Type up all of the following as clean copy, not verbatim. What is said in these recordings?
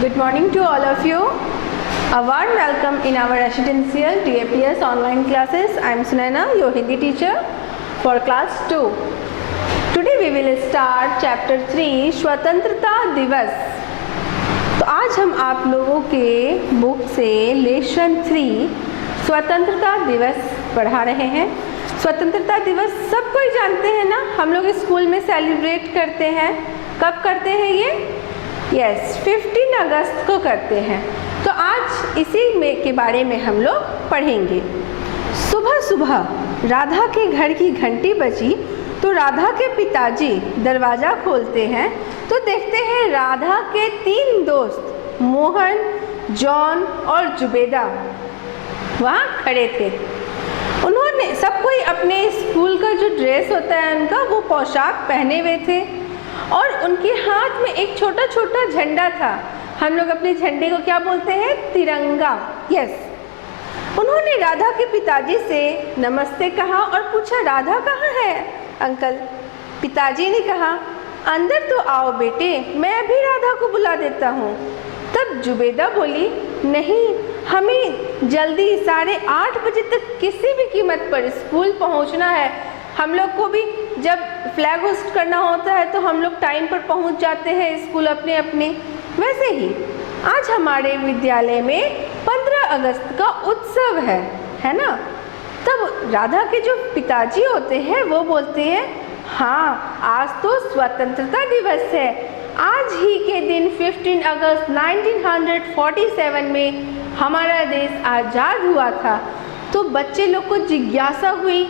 Good morning to all of you. A warm welcome in our residential TAPS online classes. I am Sunaina, your Hindi teacher for class 2. Today we will start chapter 3 स्वतंत्रता दिवस. तो आज हम आप लोगों के book से lesson 3 स्वतंत्रता दिवस पढ़ा रहे हैं. स्वतंत्रता दिवस सब कोई जानते हैं ना, हम लोग स्कूल में सेलिब्रेट करते हैं. कब करते हैं ये? यस, 15 अगस्त को करते हैं. तो आज इसी में के बारे में हम लोग पढ़ेंगे. सुबह सुबह राधा के घर की घंटी बजी तो राधा के पिताजी दरवाज़ा खोलते हैं तो देखते हैं राधा के 3 दोस्त मोहन, जॉन और जुबेदा वहाँ खड़े थे. उन्होंने सब कोई अपने स्कूल का जो ड्रेस होता है उनका वो पोशाक पहने हुए थे और उनके हाथ में एक छोटा छोटा झंडा था. हम लोग अपने झंडे को क्या बोलते हैं? तिरंगा. यस. उन्होंने राधा के पिताजी से नमस्ते कहा और पूछा, राधा कहाँ है अंकल? पिताजी ने कहा, अंदर तो आओ बेटे, मैं अभी राधा को बुला देता हूँ. तब जुबेदा बोली, नहीं, हमें जल्दी 8:30 बजे तक किसी भी कीमत पर स्कूल पहुँचना है. हम लोग को भी जब फ्लैग होस्ट करना होता है तो हम लोग टाइम पर पहुंच जाते हैं स्कूल अपने अपने. वैसे ही आज हमारे विद्यालय में 15 अगस्त का उत्सव है ना. तब राधा के जो पिताजी होते हैं वो बोलते हैं, हाँ, आज तो स्वतंत्रता दिवस है. आज ही के दिन 15 अगस्त 1947 में हमारा देश आज़ाद हुआ था. तो बच्चे लोग को जिज्ञासा हुई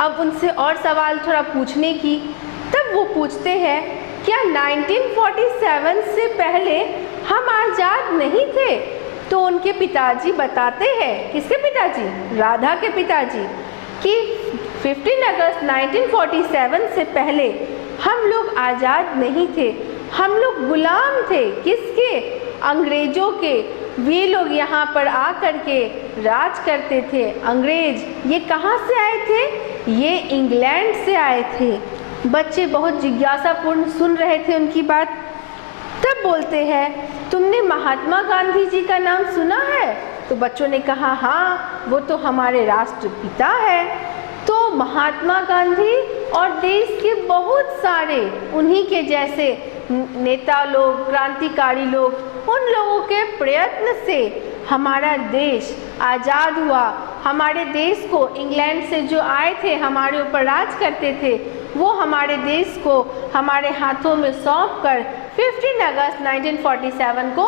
अब उनसे और सवाल थोड़ा पूछने की. तब वो पूछते हैं, क्या 1947 से पहले हम आज़ाद नहीं थे? तो उनके पिताजी बताते हैं, किसके पिताजी? राधा के पिताजी, कि 15 अगस्त 1947 से पहले हम लोग आज़ाद नहीं थे. हम लोग गुलाम थे. किसके? अंग्रेज़ों के. वे लोग यहाँ पर आकर के राज करते थे. अंग्रेज ये कहाँ से आए थे? ये इंग्लैंड से आए थे. बच्चे बहुत जिज्ञासापूर्ण सुन रहे थे उनकी बात. तब बोलते हैं, तुमने महात्मा गांधी जी का नाम सुना है? तो बच्चों ने कहा, हाँ, वो तो हमारे राष्ट्रपिता है. तो महात्मा गांधी और देश के बहुत सारे उन्हीं के जैसे नेता लोग, क्रांतिकारी लोग, उन लोगों के प्रयत्न से हमारा देश आज़ाद हुआ. हमारे देश को इंग्लैंड से जो आए थे हमारे ऊपर राज करते थे, वो हमारे देश को हमारे हाथों में सौंप कर 15 अगस्त 1947 को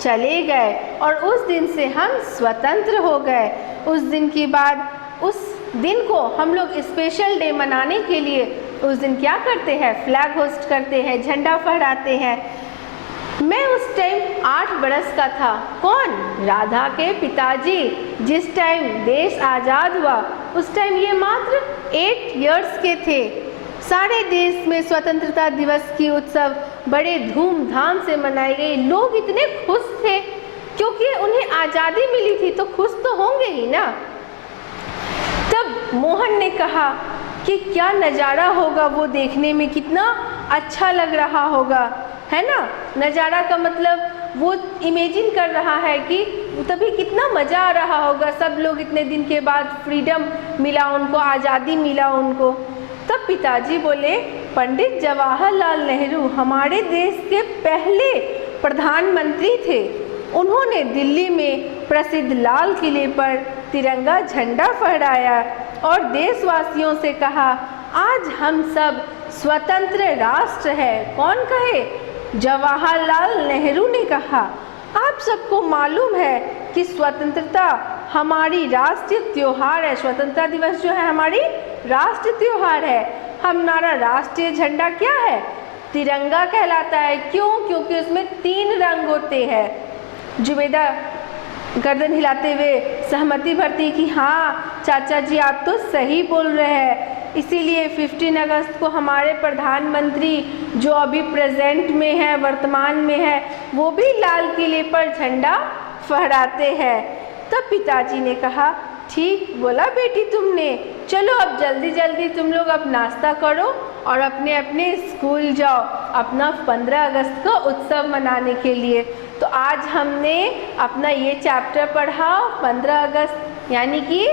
चले गए और उस दिन से हम स्वतंत्र हो गए. उस दिन के बाद उस दिन को हम लोग स्पेशल डे मनाने के लिए उस दिन क्या करते हैं? फ्लैग होस्ट करते हैं, झंडा फहराते हैं. मैं उस टाइम 8 बरस का था. कौन? राधा के पिताजी. जिस टाइम देश आज़ाद हुआ उस टाइम ये मात्र 8 इयर्स के थे. सारे देश में स्वतंत्रता दिवस की उत्सव बड़े धूमधाम से मनाई गई. लोग इतने खुश थे क्योंकि उन्हें आज़ादी मिली थी, तो खुश तो होंगे ही ना. तब मोहन ने कहा कि क्या नज़ारा होगा, वो देखने में कितना अच्छा लग रहा होगा, है ना. नज़ारा का मतलब वो इमेजिन कर रहा है कि तभी कितना मज़ा आ रहा होगा. सब लोग इतने दिन के बाद फ्रीडम मिला उनको, आज़ादी मिला उनको. तब पिताजी बोले, पंडित जवाहरलाल नेहरू हमारे देश के पहले प्रधानमंत्री थे. उन्होंने दिल्ली में प्रसिद्ध लाल किले पर तिरंगा झंडा फहराया और देशवासियों से कहा, आज हम सब स्वतंत्र राष्ट्र है. कौन कहे? जवाहरलाल नेहरू ने कहा. आप सबको मालूम है कि स्वतंत्रता हमारी राष्ट्रीय त्योहार है. स्वतंत्रता दिवस जो है हमारी राष्ट्रीय त्योहार है. हमारा राष्ट्रीय झंडा क्या है? तिरंगा कहलाता है. क्यों? क्योंकि उसमें 3 रंग होते हैं. जुबेदा गर्दन हिलाते हुए सहमति भरती कि हाँ चाचा जी, आप तो सही बोल रहे हैं. इसीलिए 15 अगस्त को हमारे प्रधानमंत्री जो अभी प्रेजेंट में है, वर्तमान में है, वो भी लाल किले पर झंडा फहराते हैं. तब पिताजी ने कहा, ठीक बोला बेटी तुमने। चलो अब जल्दी जल्दी तुम लोग अब नाश्ता करो और अपने अपने स्कूल जाओ अपना 15 अगस्त का उत्सव मनाने के लिए। तो आज हमने अपना ये चैप्टर पढ़ा 15 अगस्त यानी कि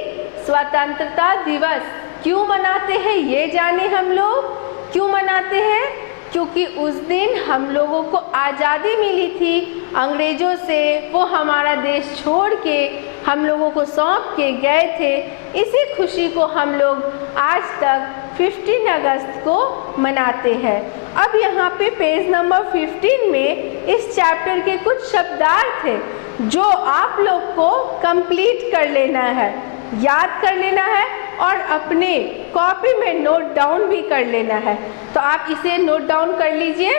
स्वतंत्रता दिवस क्यों मनाते हैं ये जाने हम लोग। क्यों मनाते हैं? क्योंकि उस दिन हम लोगों को आज़ादी मिली थी अंग्रेज़ों से। वो हमारा देश छोड़ के हम लोगों को सौंप के गए थे। इसी खुशी को हम लोग आज तक 15 अगस्त को मनाते हैं। अब यहाँ पे पेज नंबर 15 में इस चैप्टर के कुछ शब्दार्थ थे जो आप लोग को कंप्लीट कर लेना है, याद कर लेना है और अपने कॉपी में नोट डाउन भी कर लेना है। तो आप इसे नोट डाउन कर लीजिए।